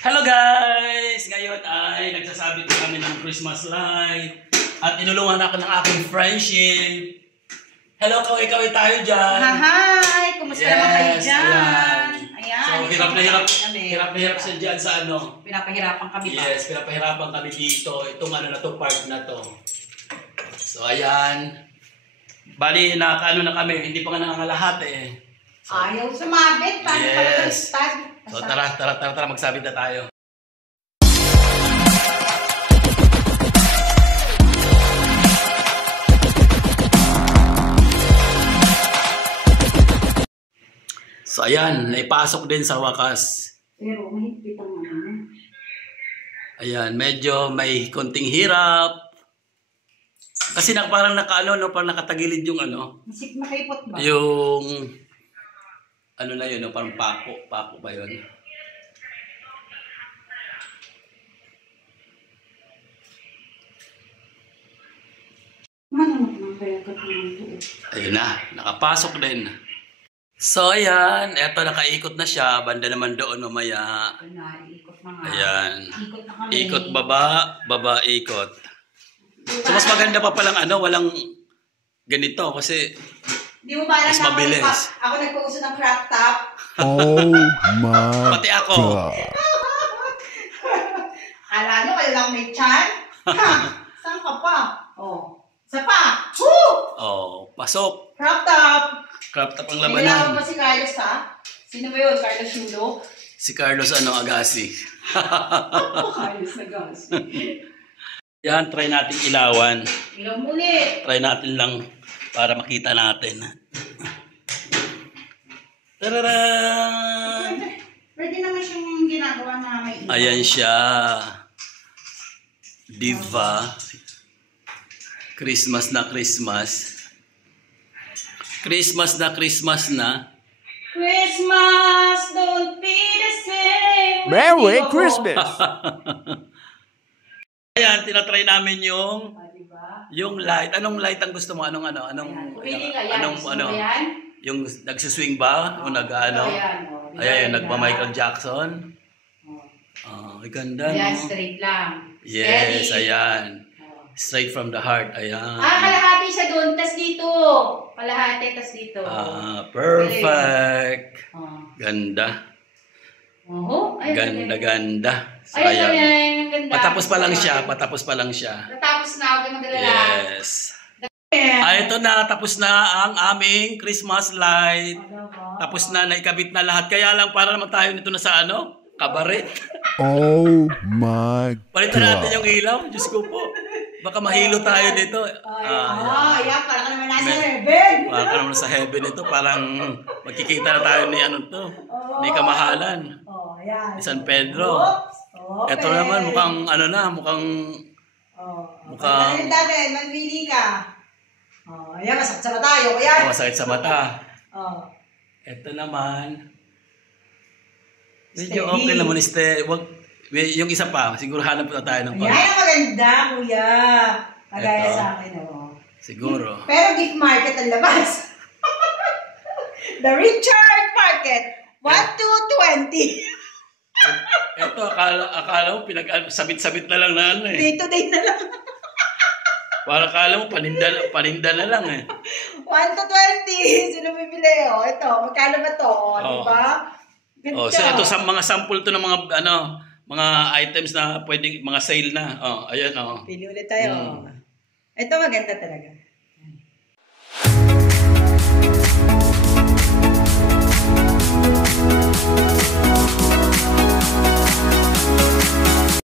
Hello guys! Ngayon ay nagsasabit kami ng Christmas light at inulungan ako ng aking friendship. Hello, kaway-kaway tayo dyan. Hi! Kumusta naman kayo dyan? Ayan. So, hirap na hirap siya dyan sa ano. Pinapahirapan kami pa. Yes, pinapahirapan kami dito. Itong ano na to, part na to. So, ayan. Bali, nakaano na kami. Hindi pa nga nangangalahat eh. So, ayaw sumabit. Paano pala baliktad? So, tara, magsabit na tayo. So, ayan, naipasok din sa wakas. Pero mahigpit ang ano. Ayan, medyo may konting hirap. Kasi parang nakaano, no, parang nakatagilid yung ano. Masip makaipot ba? Yung ano na yun, no, parang pako ba yun? Ayun na, nakapasok din. So, ayan. Eto, nakaikot na siya. Banda naman doon mamaya. Ikot na nga. Ayan. Ikot na kami. Ikot baba, ikot. So, mas maganda pa palang ano, walang ganito kasi di mo ba alam mas mabilis. Ako nagpauso ng crop top. Oh my Pati ako. God. Kala nyo kayo lang may chan? Ha? Saan ka pa? Oh. Sa pa? Woo! Oh, pasok. Crop top. Crop top ang Kailangan labanan. pa si Carlos ha? Sino ba yun? Carlos Yulo? Si Carlos Agassi. Carlos Agassi. Yan, try natin ilawan. Ilaw ulit. Try natin lang para makita natin. Tararan! Pwede naman siyang ginagawa na may ilaw. Ayan siya. Diva. Christmas na Christmas. Christmas na Christmas na. Christmas don't be the same. Merry Christmas! Ayan, tinatry namin yung Diba? yung light. Anong light ang gusto mo? Anong Pili ka yan. Gusto mo yan? yung nagsiswing ba? O nag-ano? Ayan, nagpa-Michael Jackson. Ay, ganda, Ayan, no? straight lang. Yes, Steady. ayan. Straight from the heart. Ayan. Kalahati siya doon, tas dito. Kalahati, tas dito. Perfect. Ganda. Ay, Ganda. Ay, Sayang. ang ganda. Patapos pa lang siya. Natapos na ako, magalala. Yes. Ito na, tapos na ang aming Christmas light. Tapos na, naikabit na lahat. Kaya lang, para naman tayo nito na sa ano? Kabaret. Oh my Palitan natin God. yung ilaw. Diyos ko po. Baka mahilo tayo dito. Yan, para ka naman nasa heaven. Para ka naman sa heaven ito. Parang magkikita na tayo ni ano to. Ni Kamahalan. Yan. Ni San Pedro. Okay. Ito naman, mukhang ano na, mukhang Ano natin, manmili ka. Ayan, masakit sa mata. Ayoko yan. masakit sa mata. Ito naman, medyo Steady. okay naman. Yung isa pa, siguro hanap na tayo ng Ayan ang maganda, kuya. Kagaya Ito. sa akin, Siguro. Pero gift market ang labas. The Richard Market. 1 to 20. Ito, akala mo, sabit-sabit na lang na ano eh. Day to day na lang. Para akala mo, paninda na lang eh. 1 to 20. Sino bibili? Ito, magkano ba to? Di ba? Ganda. So ito sa mga sample to ng mga mga items na pwedeng mga sale na. Ayan Pili ulit tayo. Ito maganda talaga.